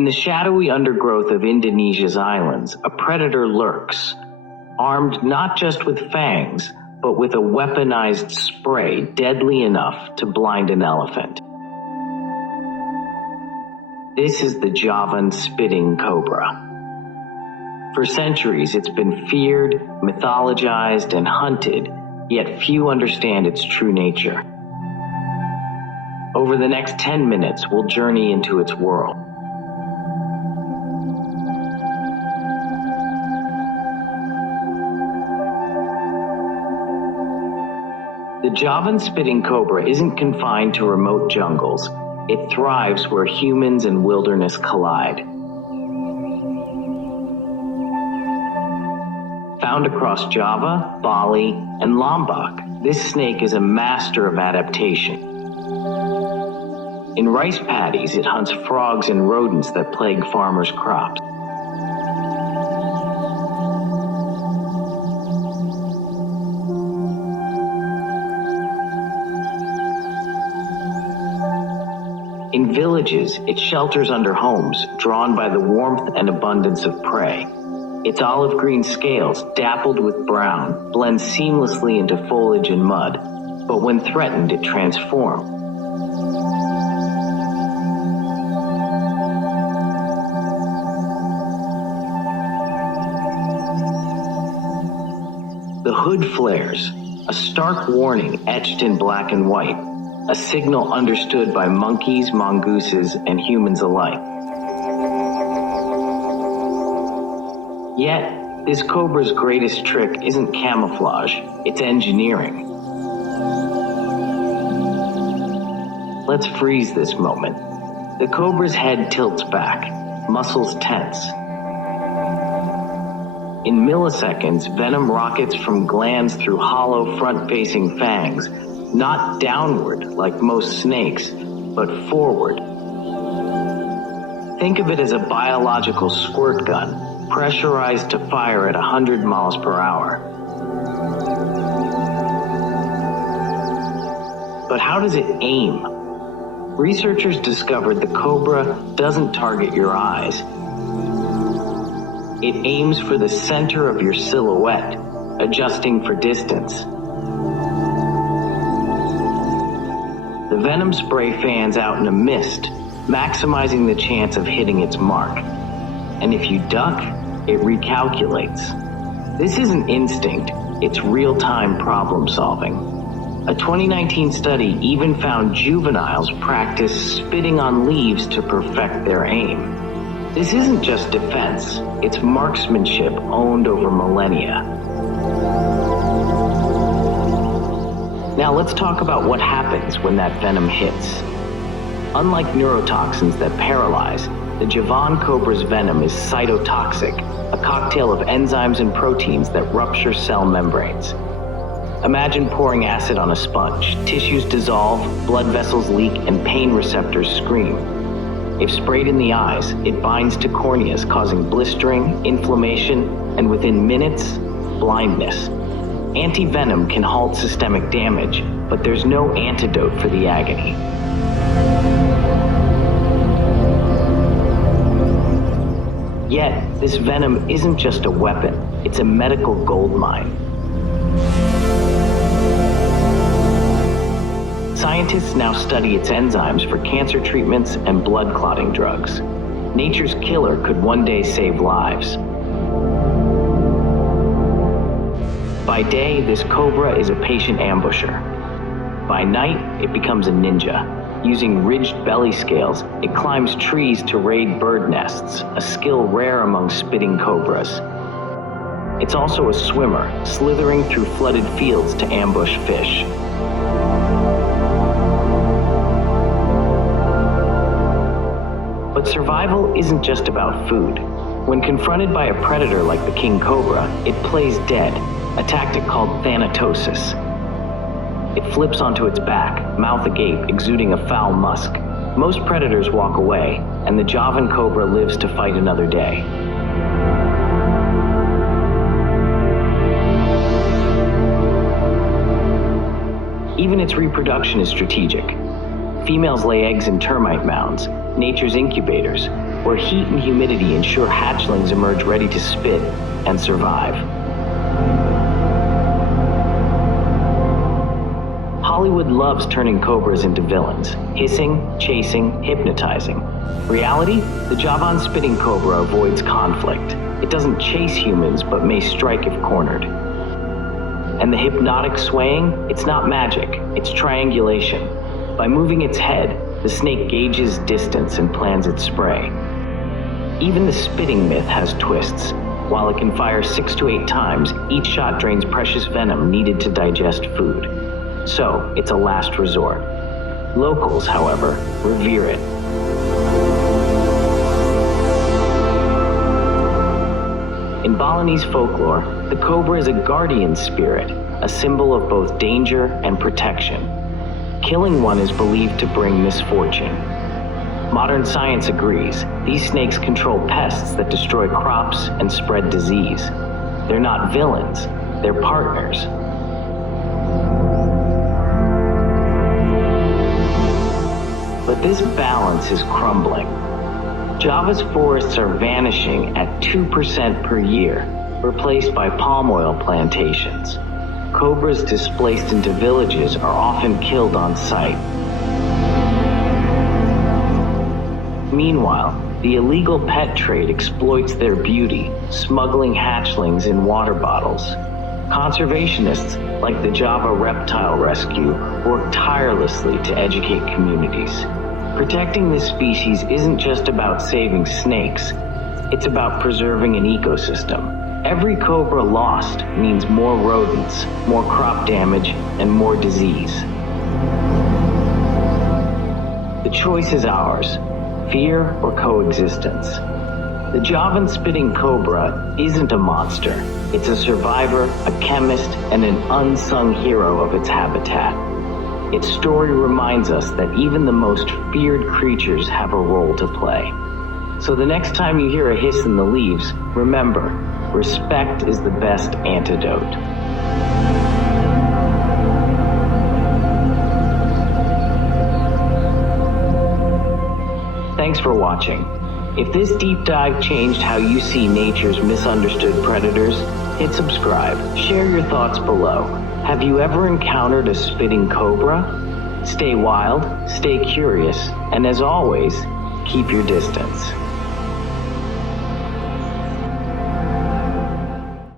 In the shadowy undergrowth of Indonesia's islands, a predator lurks, armed not just with fangs, but with a weaponized spray deadly enough to blind an elephant. This is the Javan Spitting Cobra. For centuries, it's been feared, mythologized, and hunted, yet few understand its true nature. Over the next 10 minutes, we'll journey into its world. The Javan Spitting Cobra isn't confined to remote jungles. It thrives where humans and wilderness collide. Found across Java, Bali, and Lombok, this snake is a master of adaptation. In rice paddies, it hunts frogs and rodents that plague farmers' crops. In villages, it shelters under homes, drawn by the warmth and abundance of prey. Its olive green scales, dappled with brown, blend seamlessly into foliage and mud, but when threatened, it transforms. The hood flares, a stark warning etched in black and white, a signal understood by monkeys, mongooses, and humans alike. Yet, this cobra's greatest trick isn't camouflage, it's engineering. Let's freeze this moment. The cobra's head tilts back, muscles tense. In milliseconds, venom rockets from glands through hollow front-facing fangs, not downward like most snakes, but forward. Think of it as a biological squirt gun, pressurized to fire at 100 miles per hour. But how does it aim? Researchers discovered the cobra doesn't target your eyes. It aims for the center of your silhouette, adjusting for distance. The venom spray fans out in a mist, maximizing the chance of hitting its mark. And if you duck, it recalculates. This isn't instinct, it's real-time problem solving. A 2019 study even found juveniles practice spitting on leaves to perfect their aim. This isn't just defense, it's marksmanship owned over millennia. Now let's talk about what happens when that venom hits. Unlike neurotoxins that paralyze, the Javan cobra's venom is cytotoxic, a cocktail of enzymes and proteins that rupture cell membranes. Imagine pouring acid on a sponge. Tissues dissolve, blood vessels leak, and pain receptors scream. If sprayed in the eyes, it binds to corneas, causing blistering, inflammation, and within minutes, blindness. Anti-venom can halt systemic damage, but there's no antidote for the agony. Yet, this venom isn't just a weapon, it's a medical goldmine. Scientists now study its enzymes for cancer treatments and blood clotting drugs. Nature's killer could one day save lives. By day, this cobra is a patient ambusher. By night, it becomes a ninja. Using ridged belly scales, it climbs trees to raid bird nests, a skill rare among spitting cobras. It's also a swimmer, slithering through flooded fields to ambush fish. But survival isn't just about food. When confronted by a predator like the king cobra, it plays dead, a tactic called thanatosis. It flips onto its back, mouth agape, exuding a foul musk. Most predators walk away, and the Javan cobra lives to fight another day. Even its reproduction is strategic. Females lay eggs in termite mounds, nature's incubators, where heat and humidity ensure hatchlings emerge ready to spit and survive. Hollywood loves turning cobras into villains, hissing, chasing, hypnotizing. Reality? The Javan Spitting Cobra avoids conflict. It doesn't chase humans, but may strike if cornered. And the hypnotic swaying? It's not magic, it's triangulation. By moving its head, the snake gauges distance and plans its spray. Even the spitting myth has twists. While it can fire 6 to 8 times, each shot drains precious venom needed to digest food. So, it's a last resort. Locals, however, revere it. In Balinese folklore, the cobra is a guardian spirit, a symbol of both danger and protection. Killing one is believed to bring misfortune. Modern science agrees. These snakes control pests that destroy crops and spread disease. They're not villains, they're partners. But this balance is crumbling. Java's forests are vanishing at 2% per year, replaced by palm oil plantations. Cobras displaced into villages are often killed on sight. Meanwhile, the illegal pet trade exploits their beauty, smuggling hatchlings in water bottles. Conservationists, like the Java Reptile Rescue, work tirelessly to educate communities. Protecting this species isn't just about saving snakes, it's about preserving an ecosystem. Every cobra lost means more rodents, more crop damage, and more disease. The choice is ours, fear or coexistence. The Javan Spitting Cobra isn't a monster. It's a survivor, a chemist, and an unsung hero of its habitat. Its story reminds us that even the most feared creatures have a role to play. So the next time you hear a hiss in the leaves, remember, respect is the best antidote. Thanks for watching. If this deep dive changed how you see nature's misunderstood predators, hit subscribe. Share your thoughts below. Have you ever encountered a spitting cobra? Stay wild, stay curious, and as always, keep your distance.